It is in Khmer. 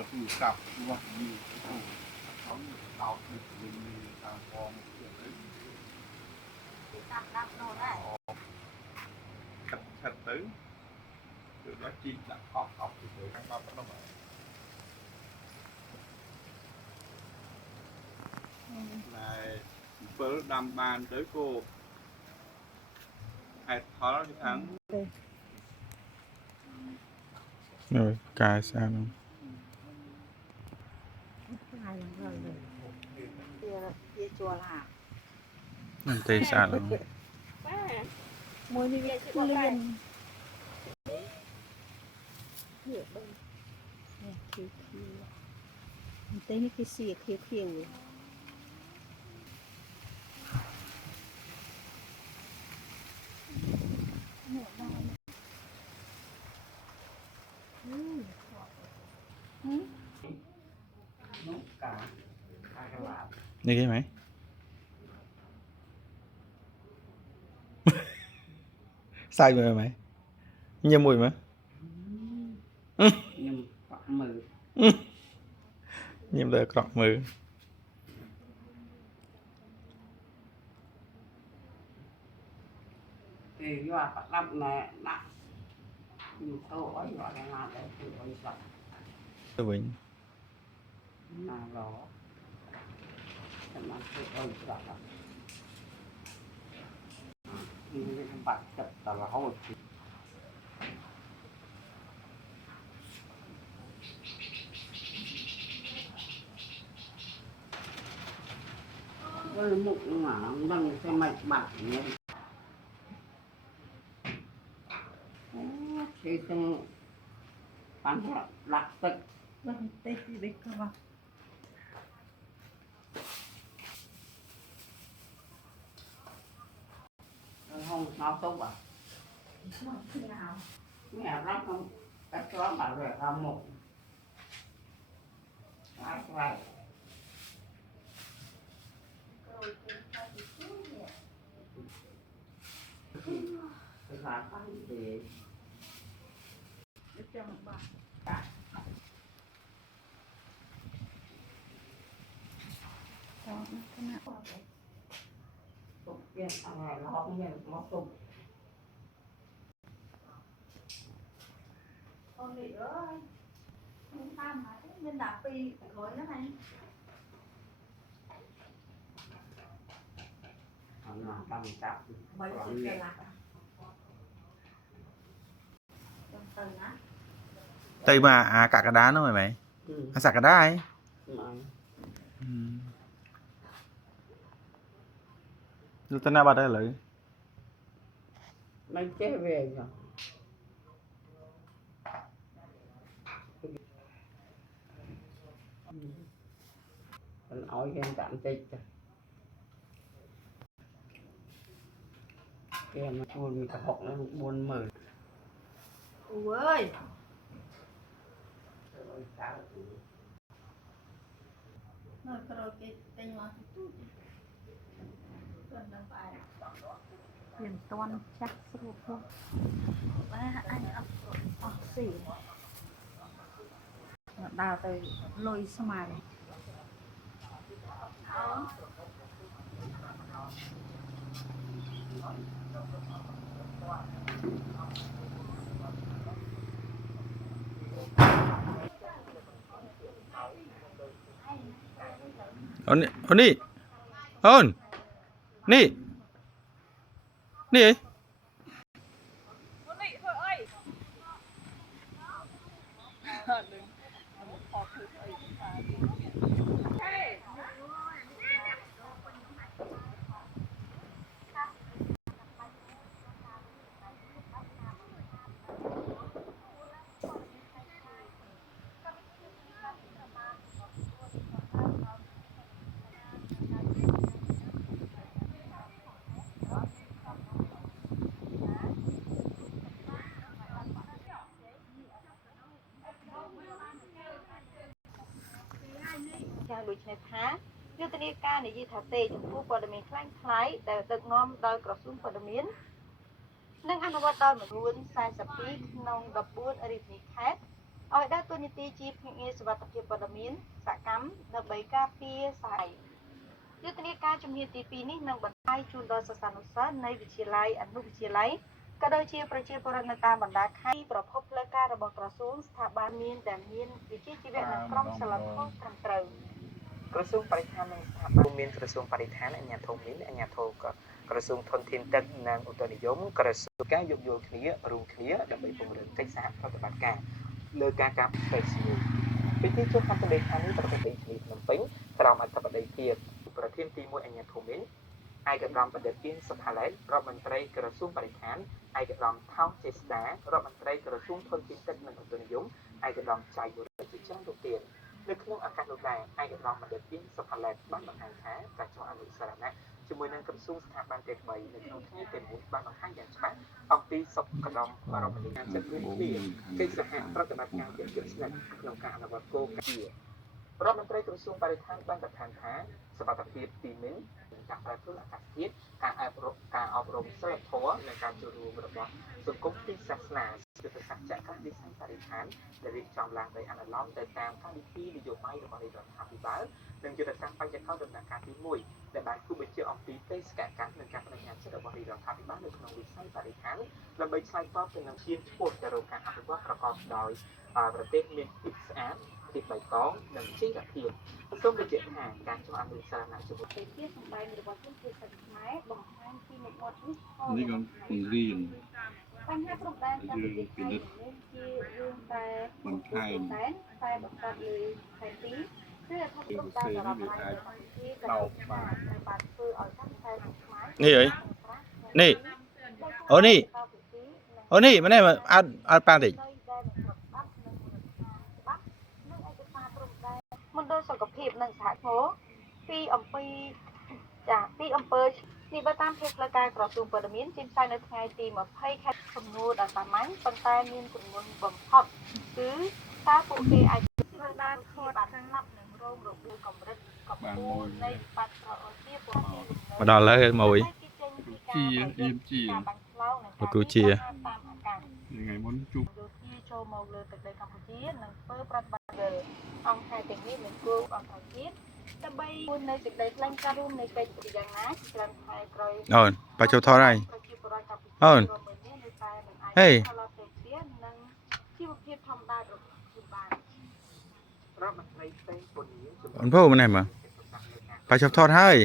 là từ cặp hoặc nhưเขาเราถึงมีทางฟองเกี่ยวกับชัดตื้อหรือว่าจีนหลักครอบครอบอยู่ข้างนอกก็ต้องมาnày bữa đam bàn tới cô hãy tháo cái thắng rồi cài sao luôn làm tê sao luôn mua như vậy chứ liền tên cái xìa kia kia như cái máy sai rồi mày nhiều mùi mà nhưng khoảng 10 nhiều đời cọt mùi thì do bắt lắp nè nặng nhưng thôi ấy gọi là làm để thì ơi sợ tôi bình là đó cho nó thì ơi sợ lắm nhưng cái bạc chật là hồi cái mục mà đang cái mạch bạc nhé thì xong bán ra lạc tịch vâng tê thì biết cơ mà không nó tốt à mẹ nó không cái đó bảo vệ ra một cái vậy cái là cái gì cho một bạn đó nó thế nào tục kia nó không nhận nó tục con bị ơi không tam hả nên đạp pi gọi nó này nó bằng cặp mấy sự kề lạc trong từ á tây mà à cả cái đá nó mày mày à sạc cái đá ấy lúc tên nào bắt đây lấy nó chế về rồi mình hỏi em tạm tích em nó buồn cả học nó buồn mở ơi rồi rồi cái nhỏ chút cần phải tiền toan chắc sụp không anh xỉ đào tới lôi smile ôn đi ôn đi điដូចនេះថាយុទ្ធនាការនិយាយថាទេចំពោះព័ត៌មានខ្លាំងខ្លាយដែលដឹកនាំដោយក្រសួងព័ត៌មាននិងអនុវត្តដោយមន្ត្រី42ក្នុង14រាជធានីខេត្ត ឲ្យដើរតួនាទីជាភ្នាក់ងារសុវត្ថិភាពព័ត៌មានសកម្មដើម្បីការពារសាយយុទ្ធនាការជំនាញទី2នេះនឹងបន្ថែមជូនដល់សិស្សានុសិស្សនៃវិទ្យាល័យអនុវិទ្យាល័យក៏ដូចជាប្រជាពលរដ្ឋនៅតាមបណ្ដាខេត្តប្រភពផ្លូវការរបស់ក្រសួងស្ថាប័នមានដែលមានវិជ្ជាជីវៈនិងក្រុមសិលធម៌ត្រឹមត្រូវ ក្រសួងបរិស្ថាននិងស្ថាប័នមានក្រសួងបរិស្ថានអាជ្ញាធរមានអាជ្ញាធរក្រសួងធនធានទឹកនិងឧតុនិយមក្រសួងការយោគយល់គ្នារួមគ្នាដើម្បីពង្រឹងកិច្ចសហប្រតិបត្តិការលើការការពារស្ងួនពិធីជួបសន្និដ្ឋាននេះប្រទេសដីធ្លីភ្នំពេញក្រោមអធិបតីភាពប្រធានទី1អាជ្ញាធរមានឯកឧត្តមបណ្ឌិតគៀងសុផាឡែតរដ្ឋមន្ត្រីក្រសួងបរិស្ថានឯកឧត្តមថោកចេស្តារដ្ឋមន្ត្រីក្រសួងធនធានទឹកនិងឧតុនិយមឯកឧត្តមចៃយុរជាច្រើនរូបទៀតនៅក្នុងឱកាសនោះដែរឯកឧត្តមបណ្ឌិតគៀងសុផាឡែតបានបង្ហាញថាការចុះអនុសារណៈជាមួយនឹងក្រសួងស្ថាប័នទាំង3នៅក្នុងថ្ងៃទី1បានបង្ហាញយ៉ាងច្បាស់អំពីសុខដុមរមណីយភាពចិត្តរួមគ្នាកិច្ចសហប្រតិបត្តិការជាជិតស្និទ្ធក្នុងការអនុវត្តគោលការណ៍រដ្ឋមន្ត្រីក្រសួងបរិស្ថានបានបន្ថែមថាសុខភាពទី1ការប្រែប្រួលអាកាសធាតុការអប់រំសិលធម៌និងការចូលរួមរបស់សង្គមទីសាសនាយុទ្ធសាស្ត្រចក្រវិស័យបរិស្ថានដែលរៀបចំឡើងដោយអនុលោមទៅតាមកម្មវិធីនយោបាយរបស់រដ្ឋាភិបាលនិងយុទ្ធសាស្ត្របញ្ចកលដំណាក់កាលទី1ដែលបានគូបញ្ជាក់អំពីបេសកកម្មនិងការបដិញ្ញាចិត្តរបស់រដ្ឋាភិបាលនៅក្នុងវិស័យបរិស្ថានដើម្បីឆ្លើយតបទៅនឹងឈានឆ្ពោះទៅរកការអភិវឌ្ឍប្រកបដោយប្រទេសមានភាពស្អាតភាពបៃតងនិងជីវភាពសូមបញ្ជាក់ថាការចុះអនុសារណៈជាមួយ ជាសម្ដែងរបស់ជនជាតិសាសន៍ខ្មែរបង្ហាញពីមុខមាត់នេះ នេះក៏ពង្រៀន បញ្ហាព្រំដែនកម្ពុជាថៃមានជារឿងតែបន្ថែមតែបង្កើតលើខេត្តទីគឺអធិបតេយ្យរដ្ឋបាលកម្ពុជាក៏បានធ្វើឲ្យកម្មវិធីខ្មែរ នេះអើយនេះអូនេះអូនេះម៉ែនេះអត់ប៉ាតិច មណ្ឌលសុខភាពនិងសហគមន៍ពីអំពើនេះបើតាមភាពផ្លូវការក្រសួងព័ត៌មានចេញផ្សាយនៅថ្ងៃទី20ខែសំណួរដ៏សាមញ្ញប៉ុន្តែមានទម្ងន់បំផុតគឺតើពួកគេអាចធ្វើបានបានស្លាប់នឹងរោគរបួសកម្រិតកម្ពស់នៃបាត់ប្រអល់ជាពួកគេ មកដល់ហើយមួយ ជាអៀមជា លោកគ្រូជា ថ្ងៃមុនជួប យោធាចូលមកលើទឹកដីកម្ពុជានិងធ្វើប្រតិបត្តិការអង្គការទាំងនេះមានគោលអន្តរជាតិដើម្បីនៅសេចក្តីថ្លែងការណ៍រួមនៃកិច្ចប្រយ៉ាងណាច្រើនខែក្រោយ អូនបាចូលថតហើយអូនហេ និងជីវភាពធម្មតារបស់ខ្លួនបាន រដ្ឋមន្ត្រីផ្សេងពលនាម អូនពូម៉ែមកបាចូលថតហើយ